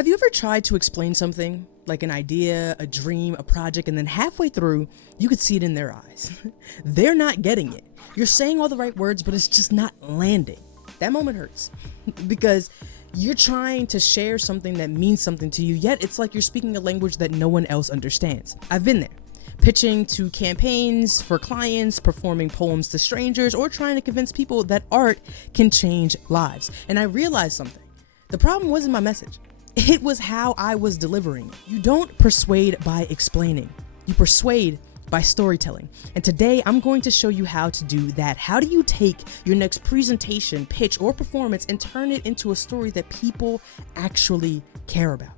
Have you ever tried to explain something, like an idea, a dream, a project, and then halfway through, you could see it in their eyes? They're not getting it. You're saying all the right words, but it's just not landing. That moment hurts because you're trying to share something that means something to you, yet it's like you're speaking a language that no one else understands. I've been there. Pitching to campaigns for clients, performing poems to strangers, or trying to convince people that art can change lives. And I realized something. The problem wasn't my message. It was how I was delivering it. You don't persuade by explaining. You persuade by storytelling. And today I'm going to show you how to do that. How do you take your next presentation, pitch, or performance and turn it into a story that people actually care about?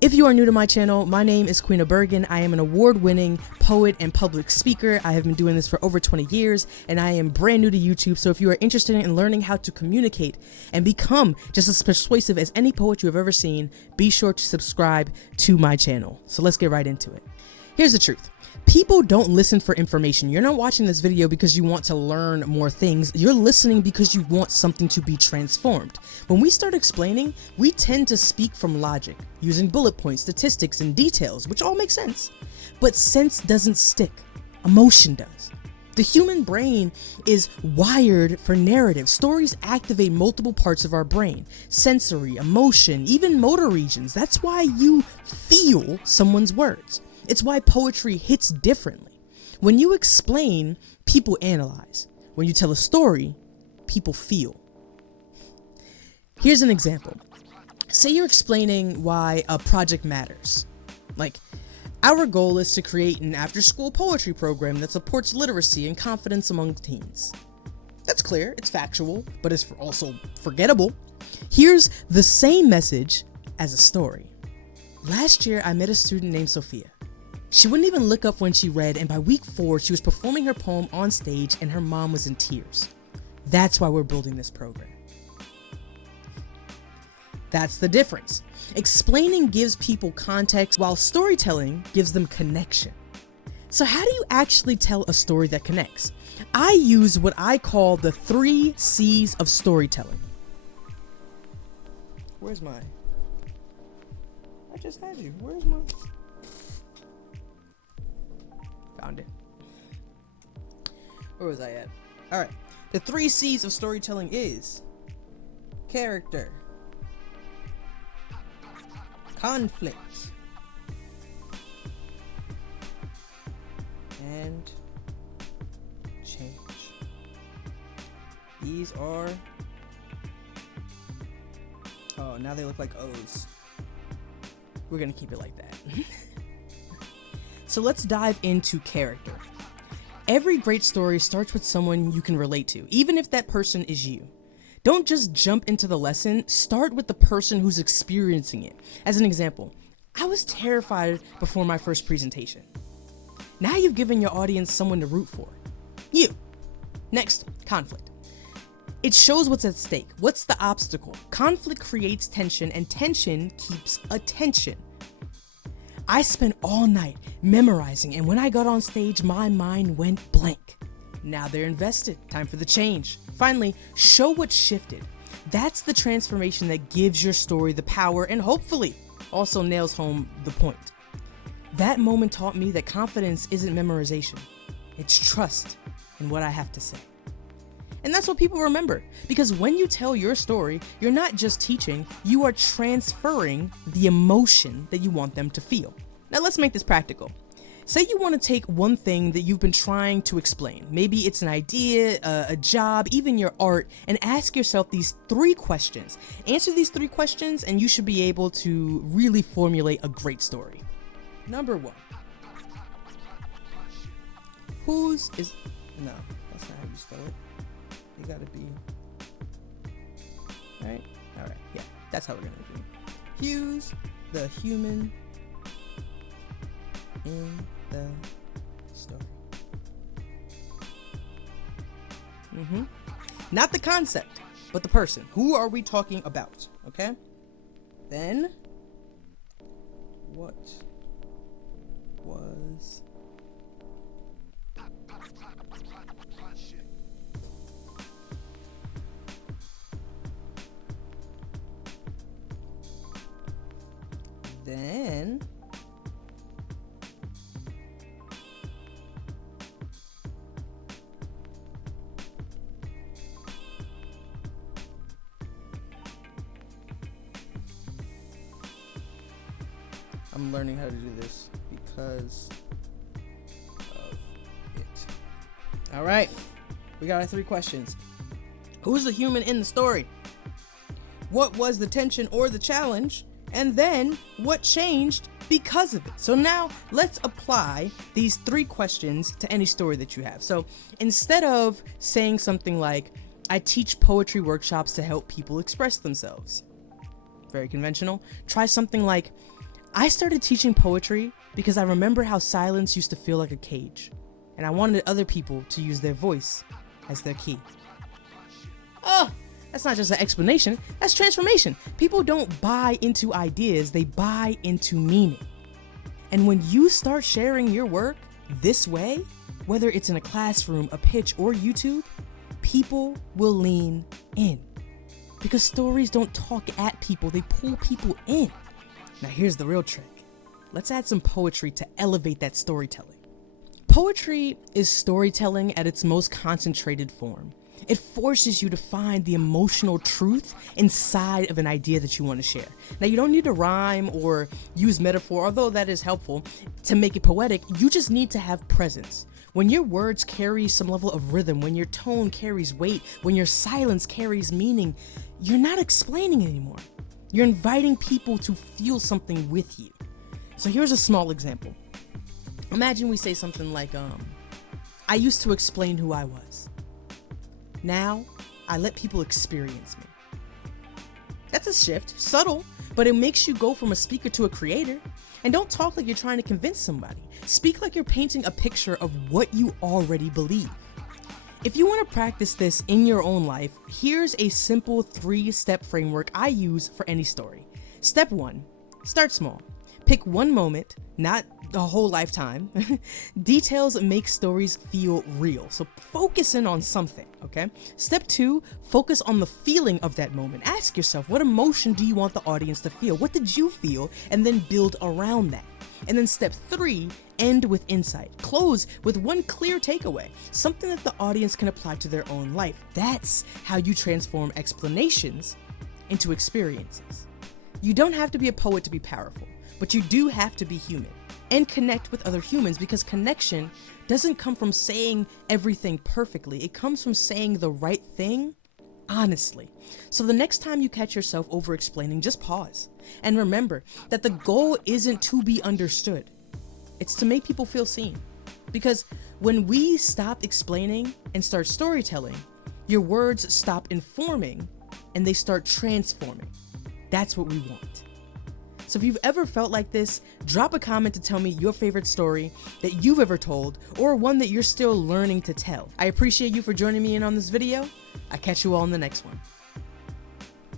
If you are new to my channel, my name is Queen of Bergen. I am an award-winning poet and public speaker. I have been doing this for over 20 years, and I am brand new to YouTube. So if you are interested in learning how to communicate and become just as persuasive as any poet you have ever seen, be sure to subscribe to my channel. So let's get right into it. Here's the truth. People don't listen for information. You're not watching this video because you want to learn more things. You're listening because you want something to be transformed. When we start explaining, we tend to speak from logic, using bullet points, statistics, and details, which all make sense. But sense doesn't stick. Emotion does. The human brain is wired for narrative. Stories activate multiple parts of our brain: sensory, emotion, even motor regions. That's why you feel someone's words. It's why poetry hits differently. When you explain, people analyze. When you tell a story, people feel. Here's an example. Say you're explaining why a project matters. Like, our goal is to create an after-school poetry program that supports literacy and confidence among teens. That's clear, it's factual, but it's also forgettable. Here's the same message as a story. Last year, I met a student named Sophia. She wouldn't even look up when she read, and by week 4, she was performing her poem on stage and her mom was in tears. That's why we're building this program. That's the difference. Explaining gives people context, while storytelling gives them connection. So how do you actually tell a story that connects? I use what I call the 3 C's of storytelling. Where's my... I just had you. Where's my... Found it. Where was I at? All right. The 3 C's of storytelling is character, conflict, and change. These are... Oh, now they look like O's. We're gonna keep it like that. So let's dive into character. Every great story starts with someone you can relate to, even if that person is you. Don't just jump into the lesson, start with the person who's experiencing it. As an example, I was terrified before my first presentation. Now you've given your audience someone to root for. You. Next, conflict. It shows what's at stake. What's the obstacle? Conflict creates tension, and tension keeps attention. I spent all night memorizing, and when I got on stage, my mind went blank. Now they're invested. Time for the change. Finally, show what shifted. That's the transformation that gives your story the power and hopefully also nails home the point. That moment taught me that confidence isn't memorization. It's trust in what I have to say. And that's what people remember, because when you tell your story, you're not just teaching, you are transferring the emotion that you want them to feel. Now let's make this practical. Say you want to take one thing that you've been trying to explain. Maybe it's an idea, a job, even your art, and ask yourself these 3 questions. Answer these 3 questions and you should be able to really formulate a great story. Number 1. Whose is... No, that's not how you spell it. You gotta be... Right? Alright, yeah, that's how we're gonna do it. Who's the human in the story? Not the concept, but the person. Who are we talking about? Okay? Then, what was then I'm learning how to do this because of it. All right, we got our 3 questions. Who's the human in the story? What was the tension or the challenge? And then what changed because of it? So now let's apply these 3 questions to any story that you have. So instead of saying something like, I teach poetry workshops to help people express themselves, very conventional, try something like, I started teaching poetry because I remember how silence used to feel like a cage, and I wanted other people to use their voice as their key. Oh, that's not just an explanation, that's transformation. People don't buy into ideas, they buy into meaning. And when you start sharing your work this way, whether it's in a classroom, a pitch, or YouTube, people will lean in. Because stories don't talk at people, they pull people in. Now here's the real trick. Let's add some poetry to elevate that storytelling. Poetry is storytelling at its most concentrated form. It forces you to find the emotional truth inside of an idea that you want to share. Now you don't need to rhyme or use metaphor, although that is helpful to make it poetic. You just need to have presence. When your words carry some level of rhythm, when your tone carries weight, when your silence carries meaning, you're not explaining anymore. You're inviting people to feel something with you. So here's a small example. Imagine we say something like, I used to explain who I was. Now, I let people experience me. That's a shift, subtle, but it makes you go from a speaker to a creator. And don't talk like you're trying to convince somebody. Speak like you're painting a picture of what you already believe. If you want to practice this in your own life, here's a simple 3-step framework I use for any story. Step 1, start small. Pick one moment, not a whole lifetime. Details make stories feel real, so focus in on something, okay? Step 2, focus on the feeling of that moment. Ask yourself, what emotion do you want the audience to feel? What did you feel? And then build around that. And then step 3, end with insight. Close with one clear takeaway, something that the audience can apply to their own life. That's how you transform explanations into experiences. You don't have to be a poet to be powerful, but you do have to be human and connect with other humans, because connection doesn't come from saying everything perfectly. It comes from saying the right thing honestly. So the next time you catch yourself over-explaining, just pause. And remember that the goal isn't to be understood. It's to make people feel seen. Because when we stop explaining and start storytelling, your words stop informing and they start transforming. That's what we want. So if you've ever felt like this, drop a comment to tell me your favorite story that you've ever told, or one that you're still learning to tell. I appreciate you for joining me in on this video. I'll catch you all in the next one.